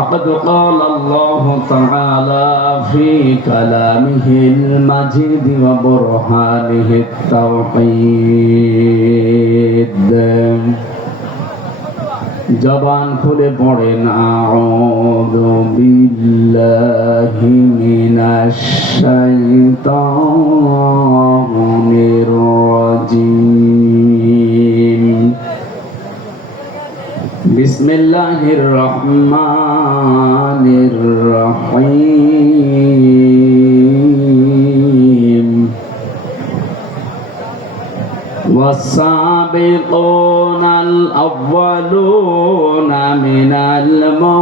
فقد قال الله تعالى في كلامه المجيد وبرهانه التوحيد জবান খুলে পড়েন আউযু বিল্লাহি মিনাশ শাইতানির রাজিম বিসমিল্লাহির রহমানির রহিম والسابقون الأولون من المهاجرين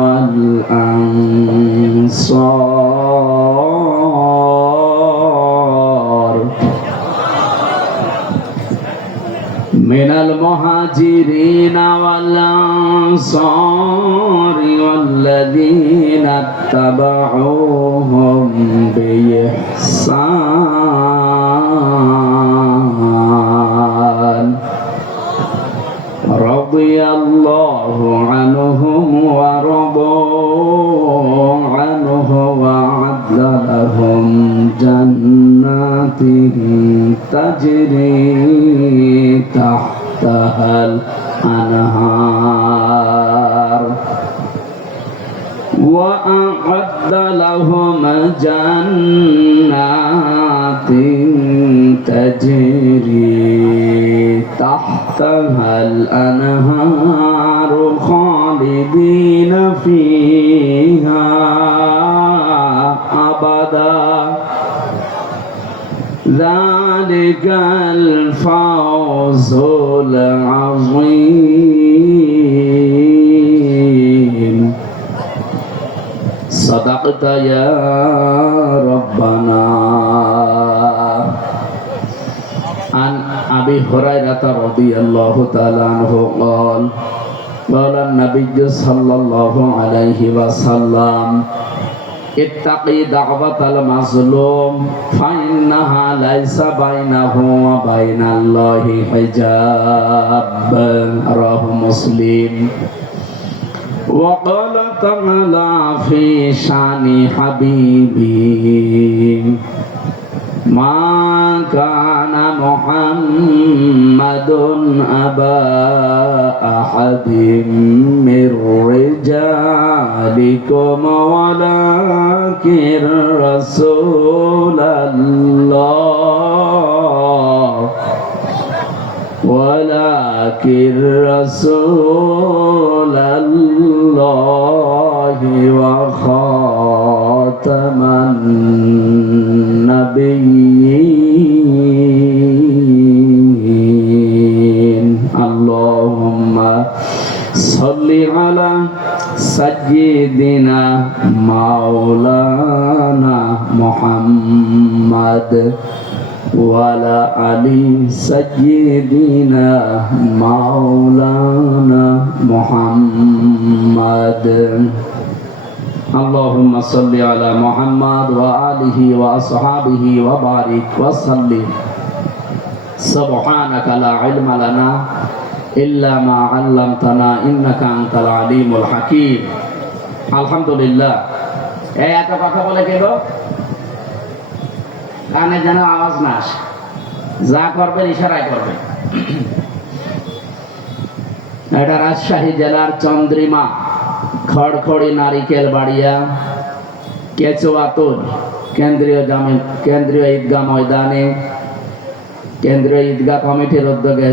والأنصار من المهاجرين والأنصار والذين اتبعوهم بإحسان رضي الله عنهم ورضوا عنه وأعد لهم جنات تجري تحتها الأنهار وأعد لهم جنات تجري تحتها الأنهار خالدين فيها أبدا ذلك الفوز العظيم صدقت يا ربنا عن أبي هريرة رضي الله تعالى عنه قال قال النبي صلى الله عليه وسلم اتقي دعوة المظلوم فإنها ليس بينه وبين الله حجاب رواه مسلم وقال تعالى في شان حبيبي ما كان محمد أبا أحد من رجالكم ولكن رسول الله ولكن رسول الله وخاتم النبيين اللهم صل على سيدنا مولانا محمد وعلى آل سيدنا مولانا محمد اللهم صل على محمد وآله وأصحابه وبارك وسلم سبحانك لا علم لنا إلا ما علمتنا إنك أنت العليم الحكيم الحمد لله এত কথা বলে কেন কানে যেন আওয়াজ না আসে যা করবেন ইশারায় করবেন এটা রাজশাহী জেলার চন্দ্রিমা খড়খড়ি নারিকেল বাড়িয়া কেচুয়াতুর কেন্দ্রীয় ঈদগাহ ময়দানে কেন্দ্রীয় ঈদগাহ কমিটির উদ্যোগে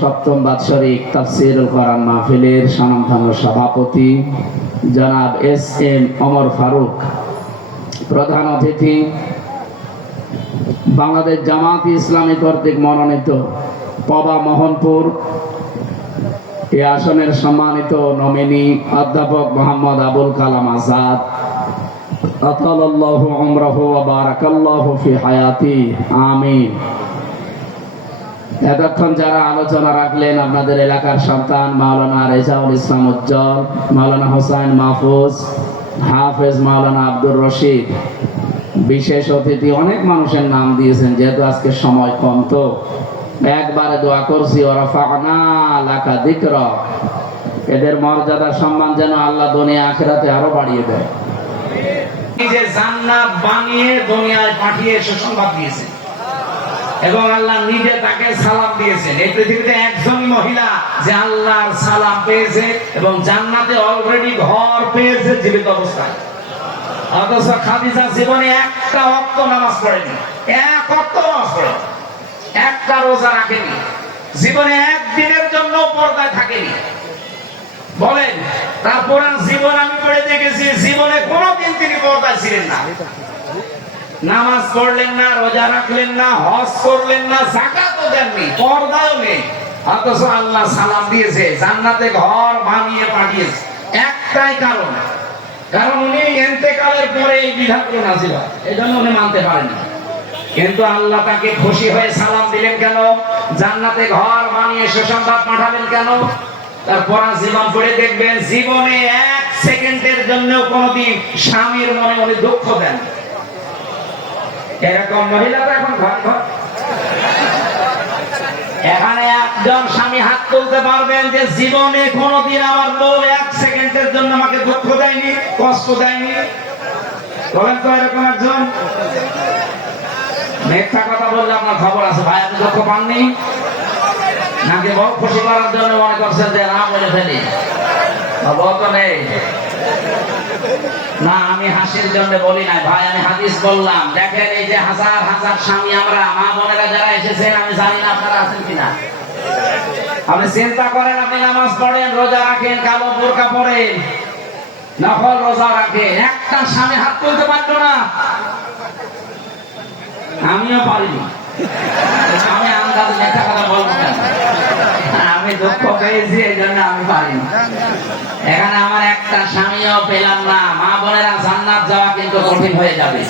সপ্তম বাৎসরিক তাফসীরুল কোরআন মাহফিলের স্বনামধন্য সভাপতি জনাব এস.এম. ওমর ফারুক, প্রধান অতিথি বাংলাদেশ জামাত ইসলামী কর্তৃক মনোনীত পবা মোহনপুর এই আসনের সম্মানিত নমিনি অধ্যাপক মোহাম্মদ আবুল কালাম আজাদ আতালাল্লাহু উমরাহু ওয়া বারাকাল্লাহু ফি হায়াতি আমিন। এতক্ষণ যারা আলোচনা রাখলেন আপনাদের এলাকার সন্তান মাওলানা রেজাউল ইসলাম উজ্জ্বল, মাওলানা হোসাইন মাহফুজ, হাফেজ মাওলানা আব্দুর রশিদ, বিশেষ অতিথি অনেক মানুষের নাম দিয়েছেন, যেহেতু আজকে সময় কম তো একবারে দোয়া করছি ওয়ারাফা'না লাকা যিকরাক, এদের মর্যাদা সম্মান যেন আল্লাহ দুনিয়া আখিরাতে আরো বাড়িয়ে দেয়। যে জান্নাত বানিয়ে দুনিয়ায় পাঠিয়ে সুসংবাদ দিয়েছেন এবং আল্লাহ নিজে তাকে সালাম দিয়েছেন। এই পৃথিবীতে একজন মহিলা যে আল্লাহর সালাম পেয়েছে এবং জান্নাতে অলরেডি ঘর পেয়েছে জীবিত অবস্থায়, অথচ খাদিজা জীবনে একটা ওয়াক্ত নামাজ পড়েনি, এক ওয়াক্ত নামাজ পড়ে, একটা রোজা রাখেনি, জীবনে একদিনের জন্য পর্দায় থাকেনি। বলেন, তারপর জীবন আমি পড়ে দেখেছি, জীবনে কোনোদিন তিনি পর্দায় ছিলেন না, নামাজ পড়লেন না, রোজা রাখলেন না, হজ করলেন না, যাকাতও দেননি, পর্দাও নেই, অথচ আল্লাহ সালাম দিয়েছে, জান্নাতে ঘর বানিয়ে পাঠিয়েছে। একটাই কারণ, কারণ উনি ইন্তেকালের পরে এই বিধানগুলো নাযিল হয়, এজন্য উনি মানতে পারেননি। কিন্তু আল্লাহ তাকে খুশি হয়ে সালাম দিলেন কেন? জান্নাতে ঘর বানিয়ে সুসংবাদ পাঠাবেন কেন? তারপর জীবন পড়ে দেখবেন, জীবনে এক সেকেন্ডের জন্য কোনদিন স্বামীর মনে উনি দুঃখ দেন। এরকম মহিলারা এখন ঘর ঘর। এখানে একজন স্বামী হাত তুলতে পারবেন যে জীবনে কোনদিন আমার বউ এক সেকেন্ডের জন্য আমাকে দুঃখ দেয়নি, কষ্ট দেয়নি? বলেন তো এরকম একজন? মিথ্যা কথা বললে আপনার খবর আছে ভাই, আপনি দুঃখ পাননি নাকি বউ খুশি করার জন্য মনে করছেন যে না বলে ফেলি? বউ তো নেই না, আমি হাসির জন্য বলি নাই ভাই, আমি হাদিস বললাম। দেখেন, এই যে হাজার হাজার স্বামী আমরা মা বোনেরা যারা এসেছেন, আমি জানি না আপনারা আছেন কিনা, আপনি চিন্তা করেন, আপনি নামাজ পড়েন, রোজা রাখেন, কালো বোরকা পড়েন, নফল রোজা রাখেন, একটা স্বামী হাত তুলতে পারতো না? আমিও পারিনি, আমি আন্দাজ মিথ্যা কথা বলবো না, আমি দুঃখ পেয়েছি এই জন্য আমি পারিনি। এখানে আমার একটা স্বামীও পেলাম না। মা বোনেরা, জান্নাত যাওয়া কিন্তু কঠিন হয়ে যাবে।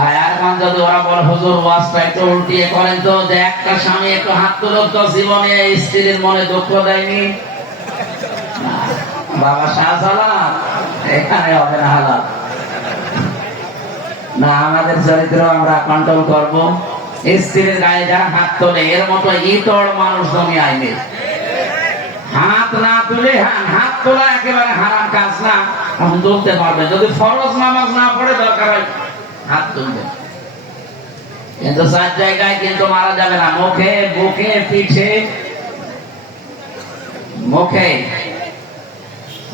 আর এখন যদি ওরা বলে হুজুর ওয়াজটা একটু উল্টিয়ে করেন তো, যে একটা স্বামী একটু হাত তুলুক তো, জীবনে স্ত্রীর মনে দুঃখ দেয়নি। বাবা শাহজালাল, এখানে হবে না হালাত না, আমাদের চরিত্র আমরা কন্ট্রোল করব। স্ত্রীর গায়ে যারা হাত তোলে, এর মতো ইতর মানুষ দুনিয়ায় নেই। হাত না তুলে, হাত তোলা একেবারে হারাম কাজ না, এখন তুলতে পারবে যদি ফরজ নামাজ না পড়ে, দরকার হয় হাত তুলবে। কিন্তু 4 জায়গায় কিন্তু মারা যাবে না, মুখে, বুকে, পিঠে, মুখে,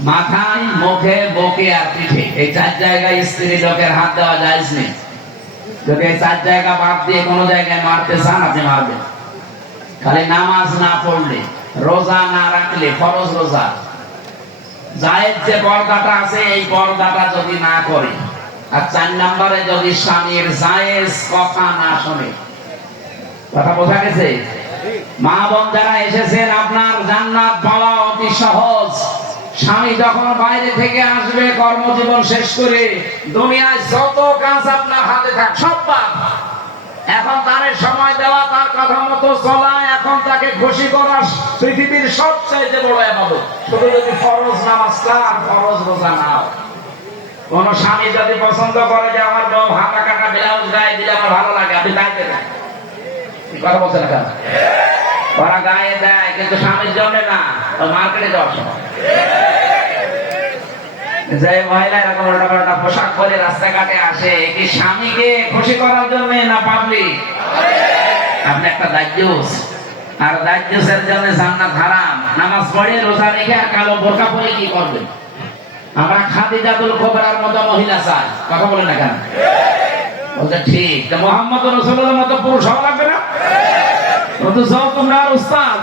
মাথায়, মুখে, বুকে আর পিঠে, এই 4 জায়গায় স্ত্রী লোকের হাত দেওয়া জায়েজ নেই। যদি এই 4 জায়গা বাদ দিয়ে কোনো জায়গায় মারতে চান, আপনি মারবেন। খালি নামাজ না পড়লে, রোজা না রাখলে, ফরজ রোজা, জায়েজ যে পর্দাটা আছে, এই পর্দাটা যদি না করে, আর 4 নম্বরে যদি স্বামীর জায়েজ কথা না শোনে। কথা বোঝা গেছে? মা বোন যারা এসেছেন, আপনার জান্নাত পাওয়া অতি সহজ। স্বামী যখন বাইরে থেকে আসবে কর্মজীবন শেষ করে, দুনিয়ায় যত কাজ আপনার হাতে থাক সব বাদ। এখন তার সময় দেওয়া, তার কথা মতো চলা, এখন তাকে খুশি করা পৃথিবীর সবচাইতে বড় ইবাদত। শুধু যদি ফরজ নামাজটা আর ফরজ রোজা নাও। কোন স্বামী যদি পছন্দ করে যে আমার বউ হাতা কাটা ব্লাউজ গায়ে দিলে আমার ভালো লাগে, আপনি গায়ে দেবেন? কথা বলছেন কেন? ওরা গায়ে দেয়, কিন্তু স্বামীর জন্য না, মার্কেটে যাওয়ার সময়। যে মহিলা এরকম উল্টাপাল্টা পোশাক পরে রাস্তাঘাটে আসে, কি স্বামীকে খুশি করার জন্য না পাবলিক? আপনি একটা দায়িত্ব, আর দায়িত্বের জন্য জান্নাত হারাম। নামাজ পড়ে, রোজা রেখে আর কালো বোরকা পরে কি করবেন? আমরা খাদিজাতুল কুবরার মতো মহিলা চাই। কথা বলেন না কেন? বলতে ঠিক, মুহাম্মদ রাসূলুল্লাহর মতো পুরুষ হওয়া লাগবে না? তো যাও তোমরা উস্তাদ,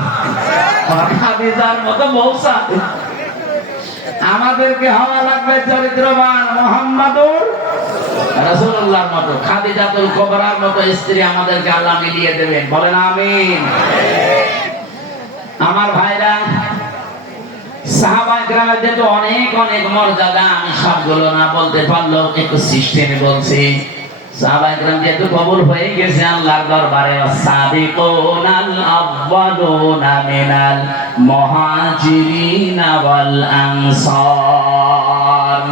খাদিজার মতো বউ চাই। আমাদেরকে হওয়া লাগবে চরিত্রবান মুহাম্মাদুর রাসূলুল্লাহর মতো, খাদিজাতুল কুবরার মতো স্ত্রী আমাদেরকে আল্লাহ মিলিয়ে দেবেন। বলেন আমিন। আমার ভাইরা, সাহাবায়ে কেরামের যেহেতু অনেক অনেক মর্যাদা, আমি সবগুলো না বলতে পারলেও একটু সিস্টেমে বলছি। সাহাবায়ে কেরাম যেহেতু কবুল হয়ে গেছে আল্লাহর দরবারে, সাবিকুনাল আউয়ালুনা মিনাল মুহাজিরিন ওয়াল আনসার,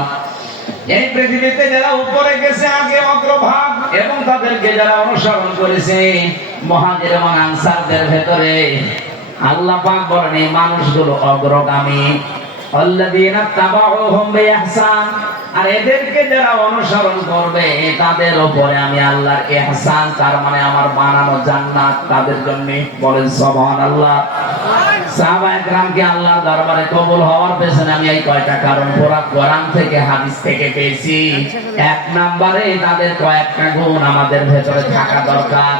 এই পৃথিবীতে যারা উপরে গেছে আগে অগ্রভাগ এবং তাদেরকে যারা অনুসরণ করেছে মুহাজির এবং আনসারদের ভেতরে আল্লাহ পাক বলেন এই মানুষগুলো অগ্রগামী। আল্লাযীনা তাবাউহুম বিইহসান, আর এদেরকে যারা অনুসরণ করবে তাদের উপরে আমি আল্লাহর ইহসান, তার মানে আমার বানানো জান্নাত তাদের জন্য। বলেন সুবহানাল্লাহ। সাহাবায়ে কেরামকে আল্লাহর দরবারে কবুল হওয়ার পেছনে আমি এই কয়টা কারণ পুরা কোরআন থেকে হাদিস থেকে পেয়েছি। এক নম্বরে তাদের কয়েকটা গুণ আমাদের ভেতরে থাকা দরকার।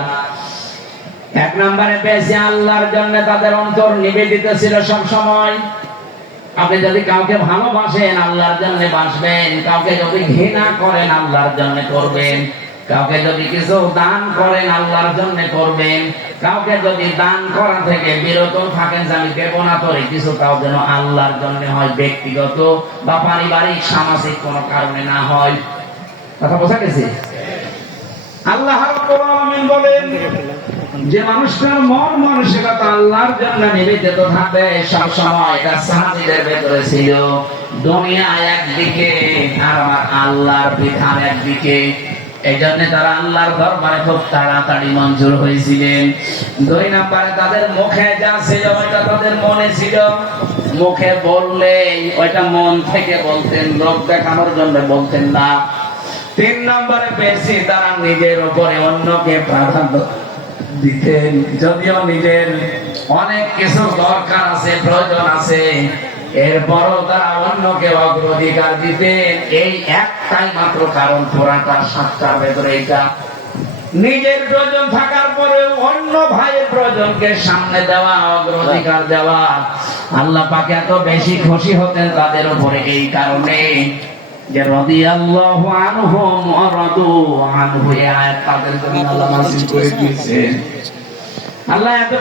এক নম্বরে পেয়েছি আল্লাহর জন্য তাদের অন্তর নিবেদিত ছিল সব সময়। আপনি যদি কাউকে ভালোবাসেন আল্লাহর জন্য বাসবেন, কাউকে যদি ঘৃণা করেন আল্লাহর জন্য করবেন, কাউকে যদি কিছু দান করেন আল্লাহর জন্য করবেন, কাউকে যদি দান করা থেকে বিরত থাকেন যে আমি দেব না করে কিছু, তাও যেন আল্লাহর জন্য হয়, ব্যক্তিগত বা পারিবারিক সামাজিক কোনো কারণে না হয়। কথা বোঝা গেছে? আল্লাহ রাব্বুল আলামিন বলেন যে মানুষটার মন মানসিকতা আল্লাহর জন্য নিবেদিত থাকবে সব সময়, এটা সাহাবীদের ভেতরে ছিল। দুনিয়া একদিকে আর আমার আল্লাহর বিধান একদিকে, এই জন্য তারা আল্লাহর দরবারে খুব তাড়াতাড়ি মঞ্জুর হয়েছিলেন। দুই নম্বরে তাদের মুখে যা ছিল ওইটা তাদের মনে ছিল। মুখে বললে ওইটা মন থেকে বলতেন, লোক দেখানোর জন্য বলতেন না। তিন নম্বরে বেশি তারা নিজের উপরে অন্যকে প্রাধান্য দিতেন, যদিও নিজের অনেক কিছু দরকার আছে, প্রয়োজন আছে, এরপরও তারা অন্যকে অগ্রাধিকার দিতেন। এই একটাই মাত্র কারণ, পুরাটা সাতটার ভেতরে এইটা। নিজের প্রয়োজন থাকার পরেও অন্য ভাইয়ের প্রয়োজনকে সামনে দেওয়া, অগ্রাধিকার দেওয়া। আল্লাহ পাক এত বেশি খুশি হতেন তাদের উপরে এই কারণে যে রাদিয়াল্লাহু আনহুম ওয়া রাদু আনহু, এই আয়াত তাদের জন্য আল্লাহ নাযিল করে দিয়েছেন। আল্লাহ এত